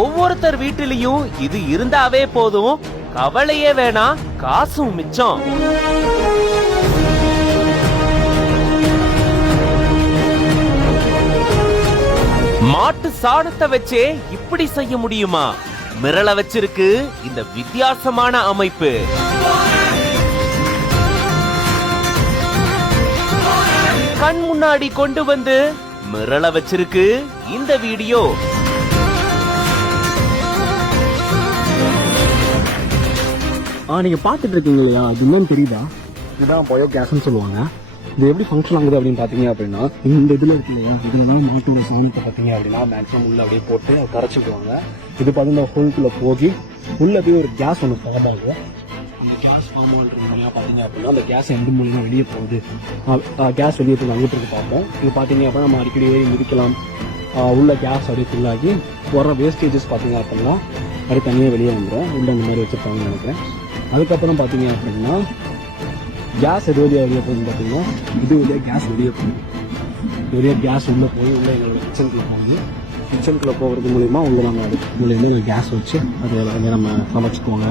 ஒவ்வொருத்தர் வீட்டிலையும் இது இருந்தாவே போதும், கவலையே வேணாம், காசும் மிச்சம். மாட்டு சாணத்தை வச்சே இப்படி செய்ய முடியுமா? மிரள வச்சிருக்கு இந்த வித்தியாசமான அமைப்பு. கண் முன்னாடி கொண்டு வந்து மிரள வச்சிருக்கு இந்த வீடியோ. நீங்க பாத்துட்டு இருக்கீங்க இல்லையா, அது என்னன்னு தெரியுதா? இதுதான் பயோகேஸ்ன்னு சொல்லுவாங்க. இது எப்படி ஃபங்க்ஷன் ஆகுது அப்படின்னு பாத்தீங்க அப்படின்னா, இந்த இதுல இருக்கு இல்லையா, இதுலதான் மாட்டோட சாணத்தை பாத்தீங்க அப்படின்னா மேக்ஸிமம் உள்ள அப்படியே போட்டு கரைச்சிக்குவாங்க. இது பார்த்தீங்கன்னா ஹோல்குள்ள போய் உள்ள போய் ஒரு கேஸ் ஒன்று ஃபார்ம் ஆகும். அந்த கேஸ் ஃபார்ம் ஆகுறது மூலியமா பாத்தீங்க அப்படின்னா அந்த கேஸ் எந்த மூலியமா வெளியே போகுது, கேஸ் வெளியே போய் அங்கிட்டு இருக்கு பார்ப்போம். இது பாத்தீங்க அப்படின்னா நம்ம அடிக்கடி மிதிக்கலாம். உள்ள கேஸ் அப்படியே ஃபுல்லாகி வர வேஸ்டேஜஸ் பார்த்தீங்க அப்படின்னா அப்படி தனியாக வெளியே வந்துடும். உள்ள இந்த மாதிரி வச்சுருப்பாங்கன்னு நினைக்கிறேன். அதுக்கப்புறம் பார்த்தீங்க அப்படின்னா கேஸ் எது வழியாக வெளியே போகுதுன்னு பார்த்தீங்கன்னா இது வழியாக கேஸ் வெளியே போகுது. இது வழியாக கேஸ் உள்ளே போய் உள்ள எங்களோட கிச்சனுக்குள்ளே போகுது. கிச்சனுக்குள்ளே போகிறது மூலிமா உள்ள நம்ம அது மூலியமாக கேஸ் வச்சு அது எல்லாமே நம்ம சமைச்சிக்குவாங்க.